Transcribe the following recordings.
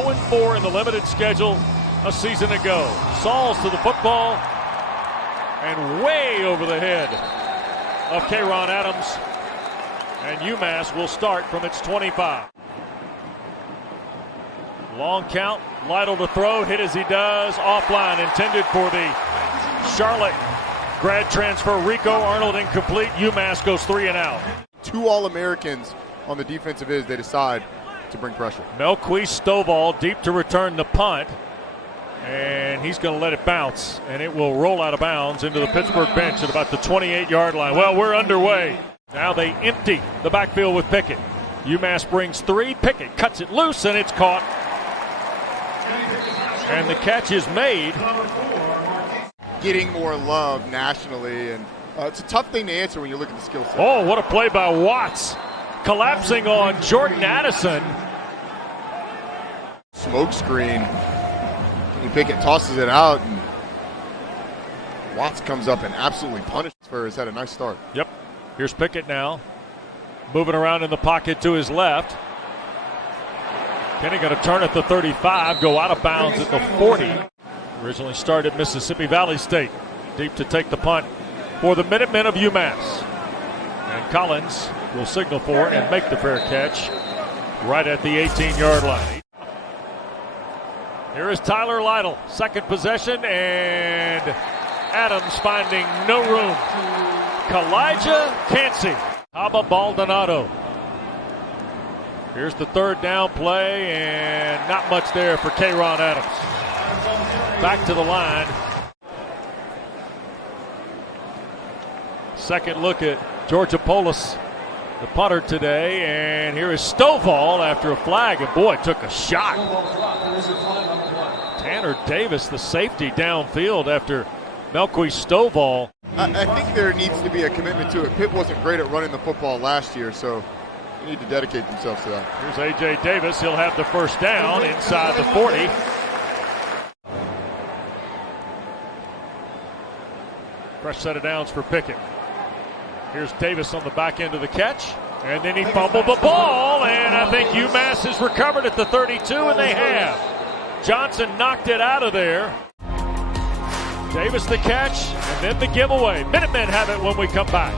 0-4 in the limited schedule a season ago. Sauls to the football and way over the head of K'Ron Adams. And UMass will start from its 25. Long count, Lytle to throw, hit as he does, offline, intended for the Charlotte grad transfer. Rico Arnold incomplete. UMass goes 3 and out. 2 All-Americans on the defensive ends. They decide to bring pressure. Melquise Stovall deep to return the punt. And he's going to let it bounce. And it will roll out of bounds into the Pittsburgh bench at about the 28-yard line. Well, we're underway. Now they empty the backfield with Pickett. UMass brings 3. Pickett cuts it loose, and it's caught. And the catch is made. Getting more love nationally, and it's a tough thing to answer when you look at the skill set. Oh, what a play by Watts. Collapsing on Jordan Addison. Smoke screen. Kenny Pickett tosses it out, and Watts comes up and absolutely punishes for. Has had a nice start. Yep. Here's Pickett now. Moving around in the pocket to his left. Kenny going to turn at the 35, go out of bounds at the 40. Originally started Mississippi Valley State. Deep to take the punt for the Minutemen of UMass. And Collins will signal for and make the fair catch right at the 18-yard line. Here is Tyler Lytle, second possession, and Adams finding no room. Kalijah Cansey, Haba Baldonado. Here's the third down play, and not much there for K'Ron Adams. Back to the line. Second look at Georgia Polis, the punter today, and here is Stovall after a flag, and boy, took a shot. Tanner Davis, the safety downfield after Melquise Stovall. I think there needs to be a commitment to it. Pitt wasn't great at running the football last year, so they need to dedicate themselves to that. Here's A.J. Davis. He'll have the first down inside the 40. Fresh set of downs for Pickett. Here's Davis on the back end of the catch. And then he fumbled the ball, and I think UMass has recovered at the 32, and they have. Johnson knocked it out of there. Davis the catch, and then the giveaway. Minutemen have it when we come back.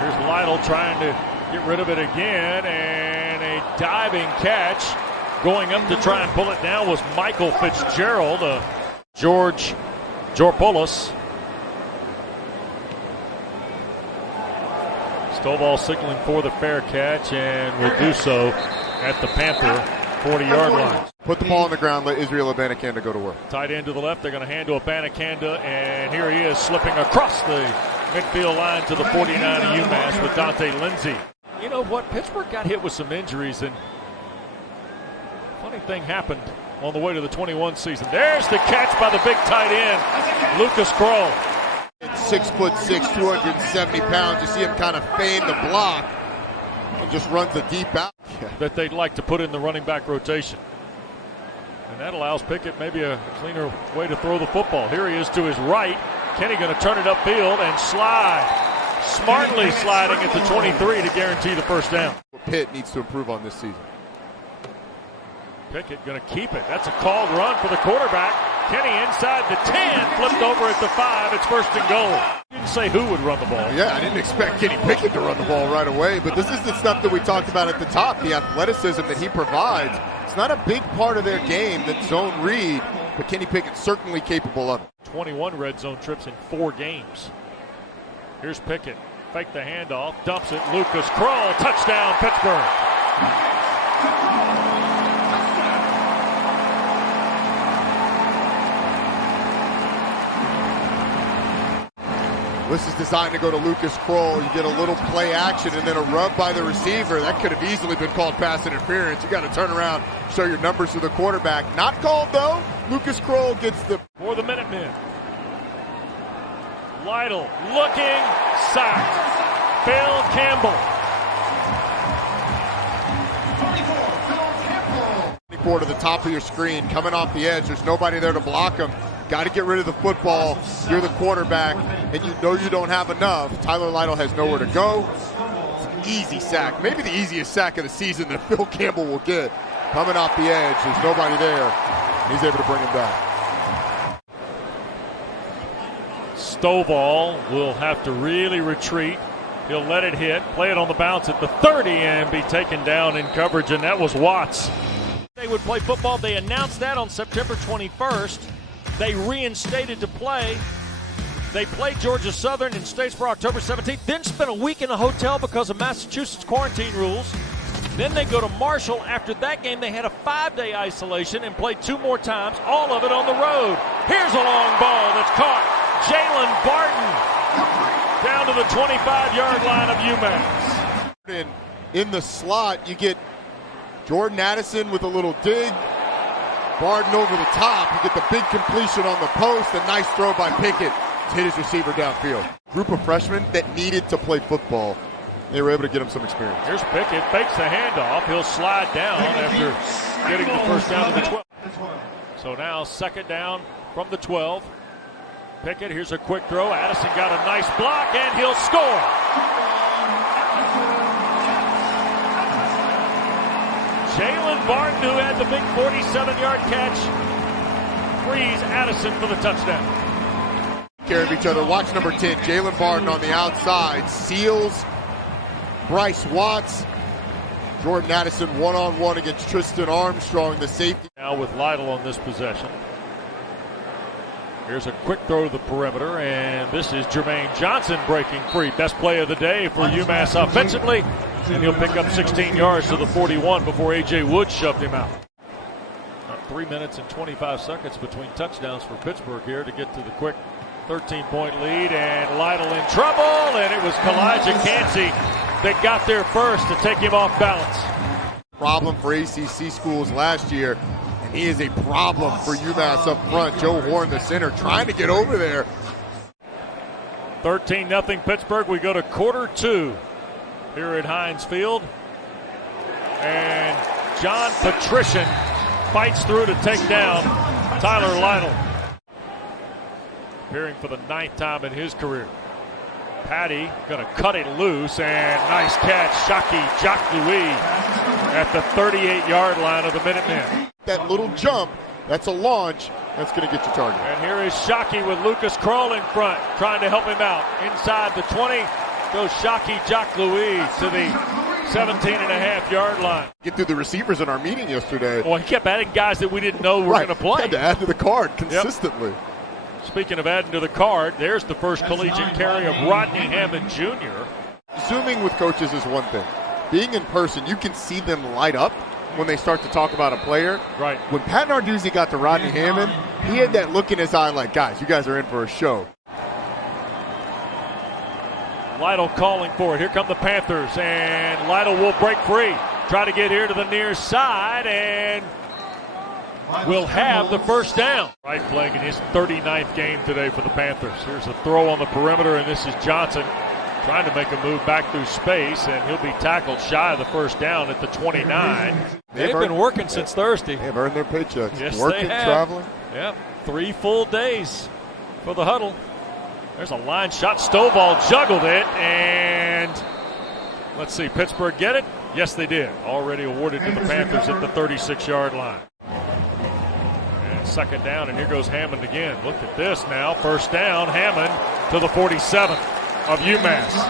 Here's Lytle trying to get rid of it again, and a diving catch. Going up to try and pull it down was Michael Fitzgerald. George Jorpolis. Stovall signaling for the fair catch, and will do so at the Panther 40-yard line. Put the ball on the ground, let Israel Abanikanda go to work. Tight end to the left, they're going to hand to Abanikanda, and here he is slipping across the midfield line to the 49 of UMass with Dante Lindsey. You know what? Pittsburgh got hit with some injuries, and funny thing happened on the way to the 21 season. There's the catch by the big tight end, Lucas Kroll. At 6'6", 270 pounds, you see him kind of feign the block and just runs the deep out. That they'd like to put in the running back rotation. And that allows Pickett maybe a cleaner way to throw the football. Here he is to his right. Kenny going to turn it upfield and slide. Smartly sliding at the 23 to guarantee the first down. Pitt needs to improve on this season. Pickett going to keep it. That's a called run for the quarterback. Kenny inside the 10, flipped over at the 5. It's first and goal. Didn't say who would run the ball. Yeah, I didn't expect Kenny Pickett to run the ball right away, but this is the stuff that we talked about at the top, the athleticism that he provides. It's not a big part of their game, that zone read, but Kenny Pickett's certainly capable of it. 21 red zone trips in 4 games. Here's Pickett. Fake the handoff, dumps it. Lucas Kroll, touchdown Pittsburgh. This is designed to go to Lucas Kroll. You get a little play action and then a rub by the receiver. That could have easily been called pass interference. You got to turn around, show your numbers to the quarterback. Not called though. Lucas Kroll gets the... For the Minutemen. Lytle looking, sacked. Phil Campbell. 24 to the top of your screen, coming off the edge. There's nobody there to block him. Got to get rid of the football. You're the quarterback, and you know you don't have enough. Tyler Lytle has nowhere to go. easy sack. Maybe the easiest sack of the season that Phil Campbell will get. Coming off the edge, there's nobody there. He's able to bring him back. Stovall will have to really retreat. He'll let it hit, play it on the bounce at the 30 and be taken down in coverage, and that was Watts. They would play football. They announced that on September 21st. They reinstated to play. They played Georgia Southern in Statesboro October 17th, then spent a week in a hotel because of Massachusetts quarantine rules. Then they go to Marshall. After that game, they had a 5-day isolation and played 2 more times, all of it on the road. Here's a long ball that's caught. Jalen Barton down to the 25-yard line of UMass. In the slot, you get Jordan Addison with a little dig. Barton over the top. You get the big completion on the post. A nice throw by Pickett to hit his receiver downfield. Group of freshmen that needed to play football. They were able to get him some experience. Here's Pickett, fakes the handoff. He'll slide down after getting the first down to the 12. So now 2nd down from the 12. Pickett, here's a quick throw. Addison got a nice block, and he'll score. Jalen Barton, who had the big 47-yard catch, frees Addison for the touchdown. Care of each other. Watch number 10, Jalen Barton on the outside. Seals Bryce Watts. Jordan Addison one-on-one against Tristan Armstrong, the safety. Now with Lytle on this possession. Here's a quick throw to the perimeter, and this is Jermaine Johnson breaking free. Best play of the day for UMass offensively, and he'll pick up 16 yards to the 41 before A.J. Wood shoved him out. 3 minutes and 25 seconds between touchdowns for Pittsburgh here to get to the quick 13-point lead, and Lytle in trouble, and it was Kalijah Cansey that got there first to take him off balance. Problem for ACC schools last year, and he is a problem for UMass up front. Joe Horn, the center, trying to get over there. 13-0 Pittsburgh. We go to quarter 2 here at Heinz Field, and John Patrician fights through to take down Tyler Lytle. Appearing for the 9th time in his career. Patty going to cut it loose, and nice catch. Shockey Jock-Louis at the 38-yard line of the Minutemen. That little jump, that's a launch, that's going to get you targeted. And here is Shockey with Lucas Kroll in front, trying to help him out. Inside the 20 goes Shockey Jock-Louis to the 17.5-yard line. Get through the receivers in our meeting yesterday. Well, he kept adding guys that we didn't know were going to play. Had to add to the card consistently. Yep. Speaking of adding to the card, there's the first collegiate carry of Rodney Hammond Jr. Zooming with coaches is one thing. Being in person, you can see them light up when they start to talk about a player. Right. When Pat Narduzzi got to Rodney Hammond, he had that look in his eye like, guys, you guys are in for a show. Lytle calling for it. Here come the Panthers, and Lytle will break free. Try to get here to the near side, and will have the first down. Wright playing in his 39th game today for the Panthers. Here's a throw on the perimeter, and this is Johnson trying to make a move back through space, and he'll be tackled shy of the first down at the 29. They've been working since Thursday. They've earned their paychecks. Yes, working, they have. Traveling. Yep, 3 full days for the huddle. There's a line shot. Stovall juggled it, and let's see, Pittsburgh get it? Yes, they did. Already awarded to the Panthers at the 36-yard line. And 2nd down, and here goes Hammond again. Look at this now. First down, Hammond to the 47 of UMass.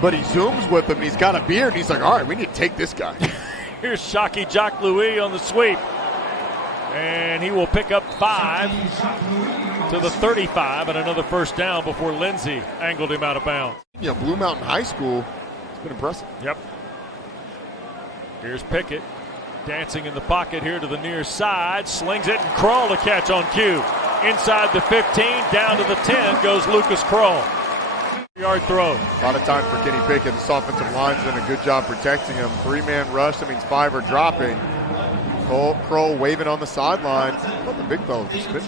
But he zooms with him. He's got a beard. And he's like, all right, we need to take this guy. Here's Shockey Jock-Louis on the sweep. And he will pick up 5 to the 35 and another first down before Lindsey angled him out of bounds. You know, Blue Mountain High School, it's been impressive. Yep. Here's Pickett dancing in the pocket here to the near side. Slings it, and Kroll to catch on cue. Inside the 15, down to the 10 goes Lucas Kroll. Yard throw. A lot of time for Kenny Pickett. This offensive line's done a good job protecting him. 3-man rush, that means 5 are dropping. Kroll waving on the sideline. I thought the big fella was spin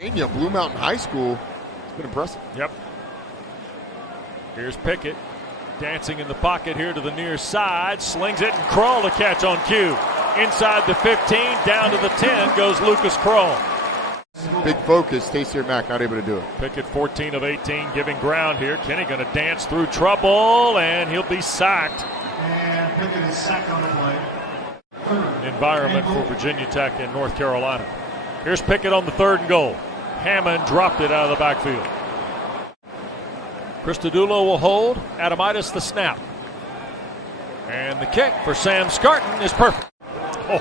move. Blue Mountain High School, it's been impressive. Yep. Here's Pickett dancing in the pocket here to the near side. Slings it, and Kroll to catch on cue. Inside the 15, down to the 10 goes Lucas Kroll. big focus. Taysier Mack not able to do it. Pickett 14 of 18, giving ground here. Kenny going to dance through trouble, and he'll be sacked. And Pickett is sacked on the play. Environment for Virginia Tech and North Carolina. Here's Pickett on the 3rd and goal. Hammond dropped it out of the backfield. Christodoulou will hold. Adamitis the snap. And the kick for Sam Scarton is perfect.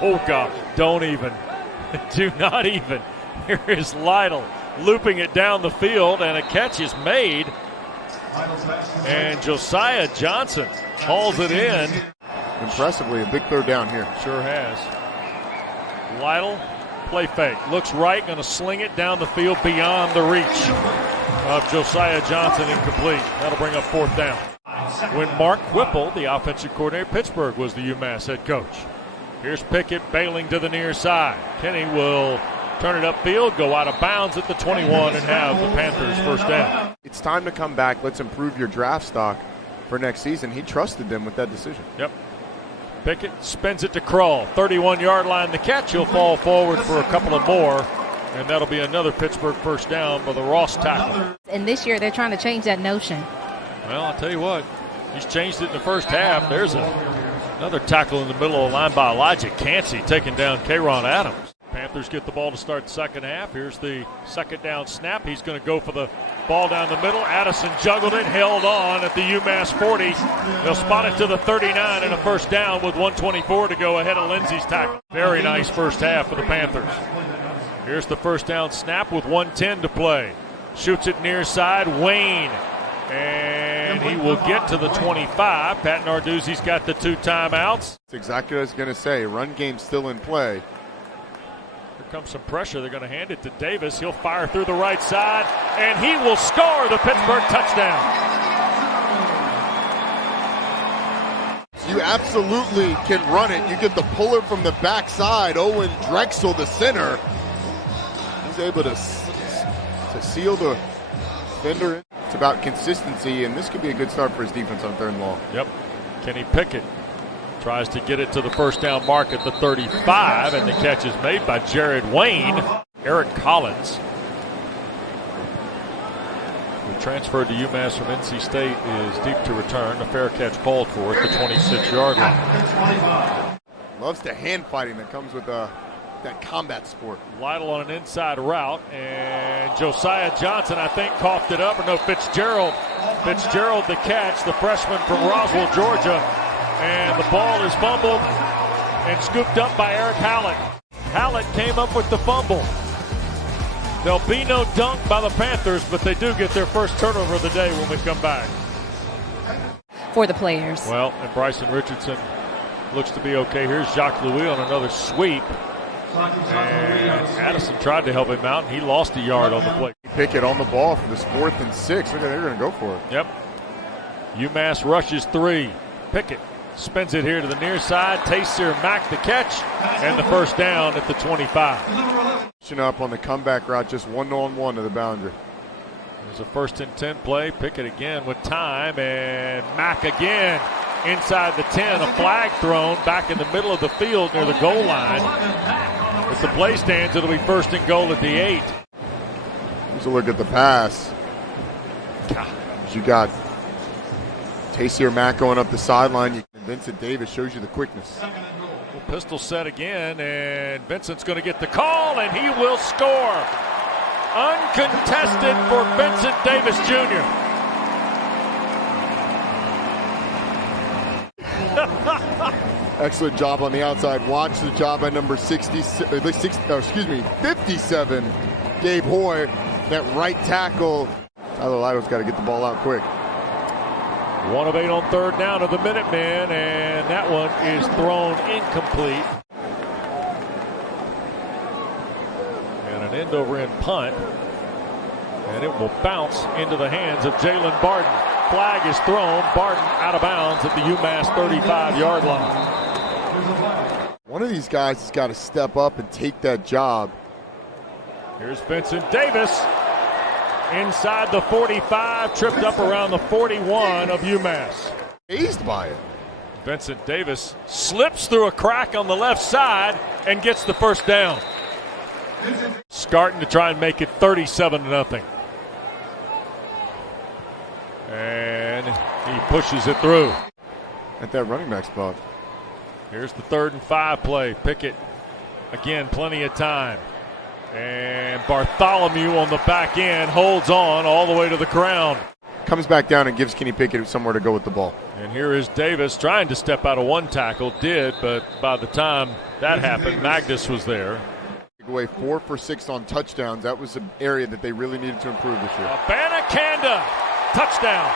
Oh, God. Don't even. Do not even. Here is Lytle looping it down the field, and a catch is made. And Josiah Johnson hauls it in. Impressively, a big 3rd down here. Sure has. Lytle, play fake. Looks right, going to sling it down the field beyond the reach of Josiah Johnson, incomplete. That'll bring up 4th down. When Mark Whipple, the offensive coordinator at Pittsburgh, was the UMass head coach. Here's Pickett bailing to the near side. Kenny will turn it upfield, go out of bounds at the 21, and have the Panthers 1st down. It's time to come back. Let's improve your draft stock for next season. He trusted them with that decision. Yep. Pickett spins it to Krull. 31-yard line, the catch. He'll fall forward for a couple of more, and that'll be another Pittsburgh 1st down with a Ross tackle. And this year they're trying to change that notion. Well, I'll tell you what, he's changed it in the first half. There's another tackle in the middle of the line by Elijah Cansey, taking down K'Ron Adams. Panthers get the ball to start the 2nd half. Here's the 2nd down snap. He's going to go for the ball down the middle. Addison juggled it, held on at the UMass 40. They'll spot it to the 39 and a 1st down with 1:24 to go ahead of Lindsey's tackle. Very nice first half for the Panthers. Here's the 1st down snap with 1:10 to play. Shoots it near side, Wayne. And he will get to the 25. Pat Narduzzi's got the 2 timeouts. That's exactly what I was going to say. Run game still in play. Here comes some pressure. They're going to hand it to Davis. He'll fire through the right side, and he will score the Pittsburgh touchdown. You absolutely can run it. You get the puller from the backside. Owen Drexel, the center. He's able to seal the defender. It's about consistency, and this could be a good start for his defense on 3rd and long. Yep. Kenny Pickett tries to get it to the 1st down mark at the 35, and the catch is made by Jared Wayne. Eric Collins, who transferred to UMass from NC State, is deep to return. A fair catch called for at the 26-yard line. Loves the hand fighting that comes with that combat sport. Lytle on an inside route, and Josiah Johnson, I think, coughed it up. Or no, Fitzgerald the catch, the freshman from Roswell, Georgia. And the ball is fumbled and scooped up by Eric Hallett. Hallett came up with the fumble. There'll be no dunk by the Panthers, but they do get their 1st turnover of the day when we come back. For the players. Well, and Bryson Richardson looks to be okay. Here's Jacques Louis on another sweep. And Addison tried to help him out, and he lost a yard on the play. Pickett on the ball for this 4th and 6. Look at, they're going to go for it. Yep. UMass rushes 3. Pickett spins it here to the near side. Taysier Mack the catch, and the 1st down at the 25. Up on the comeback route, just 1-on-1 to the boundary. There's a 1st and 10 play. Pickett again with time, and Mack again inside the 10. A flag thrown back in the middle of the field near the goal line. If the play stands, it'll be 1st and goal at the 8. Here's a look at the pass. You got Taysier Mack going up the sideline. Vincent Davis shows you the quickness. Well, pistol set again, and Vincent's going to get the call, and he will score. Uncontested for Vincent Davis Jr. Excellent job on the outside. Watch the job by number 57, Gabe Hoy. That right tackle. Tyler Lytle's got to get the ball out quick. 1 of 8 on 3rd down to the Minutemen, and that one is thrown incomplete. And an end-over-end punt, and it will bounce into the hands of Jalen Barton. Flag is thrown. Barton out of bounds at the UMass 35-yard line. One of these guys has got to step up and take that job. Here's Vincent Davis. Inside the 45, tripped up around the 41 of UMass. Fazed by it. Vincent Davis slips through a crack on the left side and gets the 1st down. Starting to try and make it 37-0. And he pushes it through. At that running back spot. Here's the 3rd and 5 play. Pickett, again, plenty of time. And Bartholomew on the back end holds on all the way to the ground. Comes back down and gives Kenny Pickett somewhere to go with the ball. And here is Davis trying to step out of one tackle. Did, but by the time that happened, Magnus was there. Away 4 for 6 on touchdowns. That was an area that they really needed to improve this year. Abanikanda, touchdown.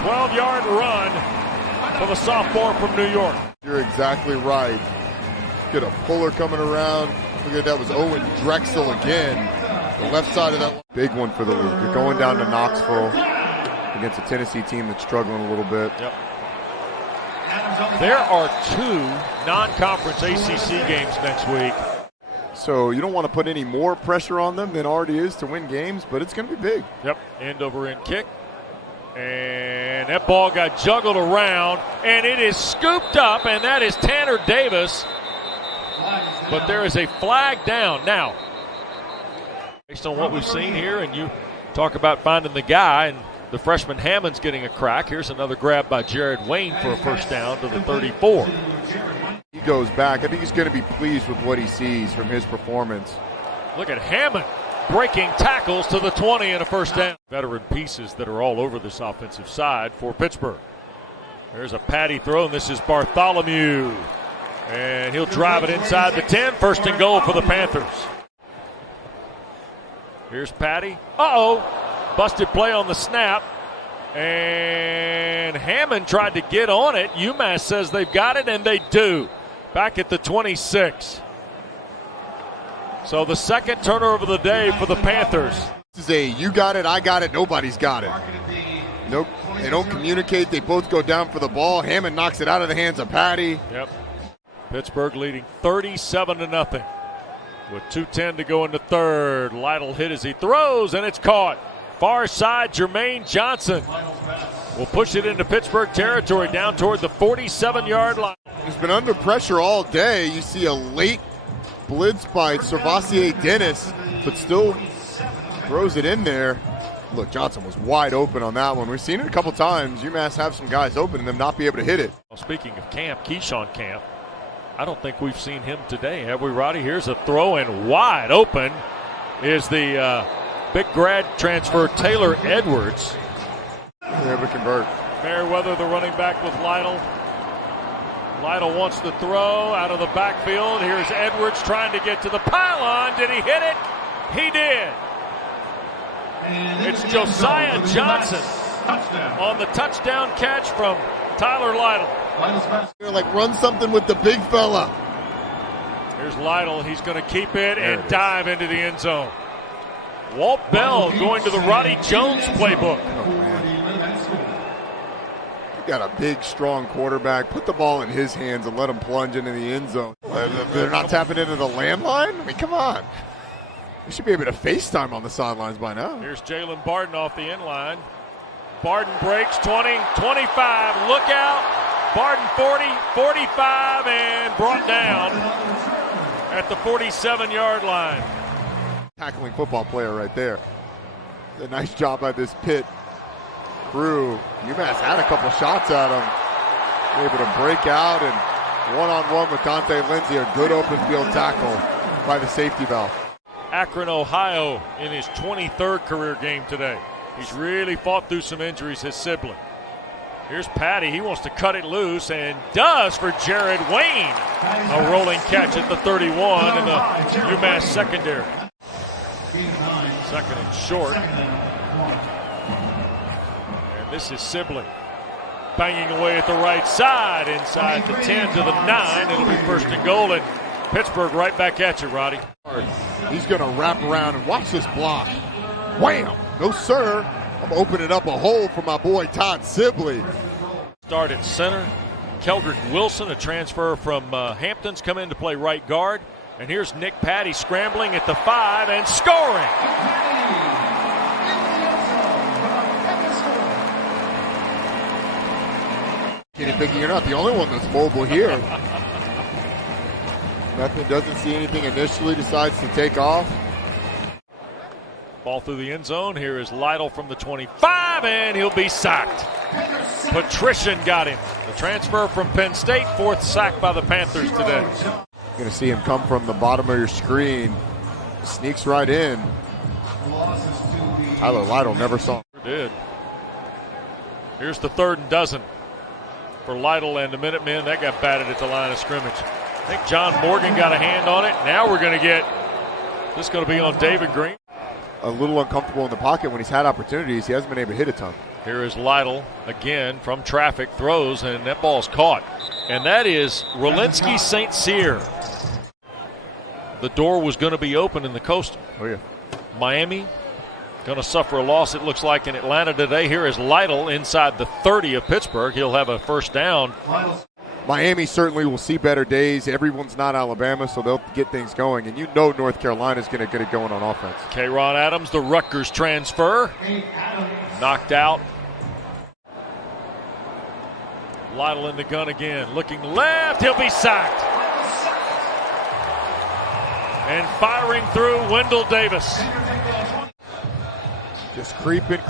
12-yard run for the sophomore from New York. You're exactly right. Get a puller coming around. Look at that, was Owen Drexel again. The left side of that. Big one for the league. You're going down to Knoxville against a Tennessee team that's struggling a little bit. Yep. There are 2 non-conference ACC games next week. So you don't want to put any more pressure on them than already is to win games, but it's going to be big. Yep, end over end kick. And that ball got juggled around, and it is scooped up, and that is Tanner Davis. But there is a flag down. Now, based on what we've seen here, and you talk about finding the guy, and the freshman Hammond's getting a crack. Here's another grab by Jared Wayne for a first down to the 34. He goes back. I think he's going to be pleased with what he sees from his performance. Look at Hammond breaking tackles to the 20 and a first down. Veteran pieces that are all over this offensive side for Pittsburgh. There's a patty throw, and this is Bartholomew. And he'll drive it inside the 10. First and goal for the Panthers. Here's Patty. Busted play on the snap. And Hammond tried to get on it. UMass says they've got it, and they do. Back at the 26. So the second turnover of the day for the Panthers. This is a you got it, I got it, nobody's got it. Nope, they don't communicate. They both go down for the ball. Hammond knocks it out of the hands of Patty. Yep. Pittsburgh leading 37-0 with 2:10 to go in the third. Lytle hit as he throws, and it's caught. Far side, Jermaine Johnson will push it into Pittsburgh territory down toward the 47-yard line. He's been under pressure all day. You see a late blitz by Servassier Dennis, but still throws it in there. Look, Johnson was wide open on that one. We've seen it a couple times. UMass have some guys open and them not be able to hit it. Well, speaking of Camp, Keyshawn Camp, I don't think we've seen him today, have we, Roddy? Here's a throw, and wide open is the big grad transfer Taylor Edwards. They're able to convert. Merriweather, the running back with Lytle. Lytle wants to throw out of the backfield. Here's Edwards trying to get to the pylon. Did he hit it? He did. It's Josiah Johnson on the touchdown catch from Tyler Lytle. They're like, run something with the big fella. Here's Lytle. He's going to keep it and dive into the end zone. Walt Bell going to the Roddy Jones playbook. Oh, man. You got a big, strong quarterback. Put the ball in his hands and let him plunge into the end zone. They're not tapping into the landline? I mean, come on. We should be able to FaceTime on the sidelines by now. Here's Jalen Barden off the end line. Barden breaks 20, 25. Look out. Barden 40, 45, and brought down at the 47-yard line. Tackling football player right there. A nice job by this Pitt crew. UMass had a couple shots at him. Able to break out and one-on-one with Dante Lindsay. A good open field tackle by the safety valve. Akron, Ohio in his 23rd career game today. He's really fought through some injuries, his sibling. Here's Patty. He wants to cut it loose and does for Jared Wayne. A rolling catch at the 31 in the UMass secondary. Second and short. And this is Sibley banging away at the right side inside the 10 to the 9. It'll be first and goal, and Pittsburgh right back at you, Roddy. He's going to wrap around and watch this block. Wham! No, sir. I'm opening up a hole for my boy Todd Sibley. Start at center. Keldrick Wilson, a transfer from Hampton's, come in to play right guard. And here's Nick Patty scrambling at the 5 and scoring. Kenny Pickett, you're not the only one that's mobile here. Nothing, doesn't see anything initially, decides to take off. Ball through the end zone. Here is Lytle from the 25, and he'll be sacked. Patrician got him. The transfer from Penn State, 4th sack by the Panthers today. Going to see him come from the bottom of your screen. Sneaks right in. Tyler Lytle never saw him. Sure did. Here's the 3rd and dozen for Lytle and the Minutemen. That got batted at the line of scrimmage. I think John Morgan got a hand on it. Now we're going to get, this is going to be on David Green. A little uncomfortable in the pocket when he's had opportunities. He hasn't been able to hit a ton. Here is Lytle again from traffic, throws, and that ball's caught. And that is Rolinski St. Cyr. The door was going to be open in the Coastal. Oh, yeah. Miami going to suffer a loss, it looks like, in Atlanta today. Here is Lytle inside the 30 of Pittsburgh. He'll have a first down. Miami certainly will see better days. Everyone's not Alabama, so they'll get things going. And you know North Carolina's going to get it going on offense. K-Ron Adams, the Rutgers transfer. Knocked out. Lytle in the gun again. Looking left. He'll be sacked. And firing through, Wendell Davis. Just creeping.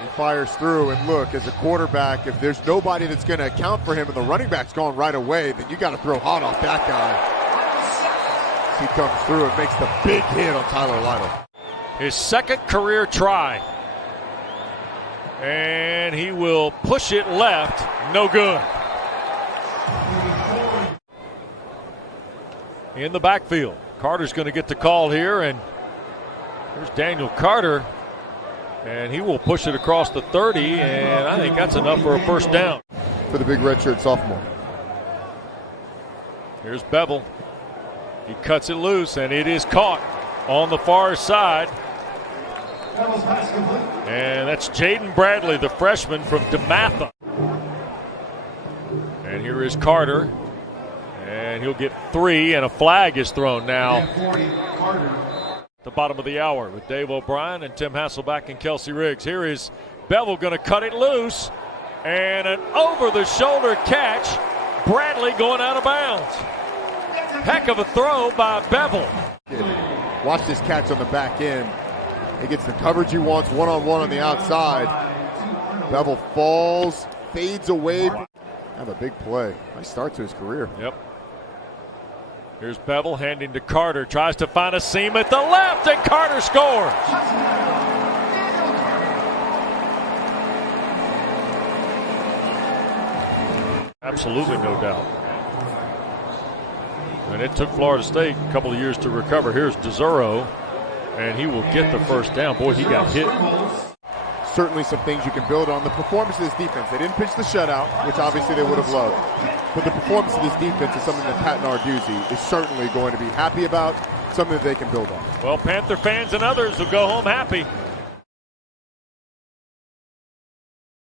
He fires through, and look, as a quarterback, if there's nobody that's going to account for him and the running back's gone right away, then you got to throw hot off that guy. He comes through and makes the big hit on Tyler Lytle. His 2nd career try. And he will push it left. No good. In the backfield. Carter's going to get the call here, and there's Daniel Carter. And he will push it across the 30, and I think that's enough for a first down. For the big redshirt sophomore. Here's Bevel. He cuts it loose, and it is caught on the far side. And that's Jaden Bradley, the freshman from DeMatha. And here is Carter. And he'll get 3, and a flag is thrown now. The bottom of the hour with Dave O'Brien and Tim Hasselback and Kelsey Riggs. Here is Bevel going to cut it loose, and an over-the-shoulder catch. Bradley going out of bounds. Heck of a throw by Bevel. Watch this catch on the back end. He gets the coverage he wants, one-on-one on the outside. Bevel falls, fades away. Have a big play. Nice start to his career. Yep. Here's Bevel handing to Carter. Tries to find a seam at the left, and Carter scores. Absolutely, no doubt. And it took Florida State a couple of years to recover. Here's DeZuro, and he will get the first down. Boy, he got hit. Certainly some things you can build on. The performance of this defense. They didn't pitch the shutout, which obviously they would have loved. But the performance of this defense is something that Pat Narduzzi is certainly going to be happy about, something that they can build on. Well, Panther fans and others will go home happy.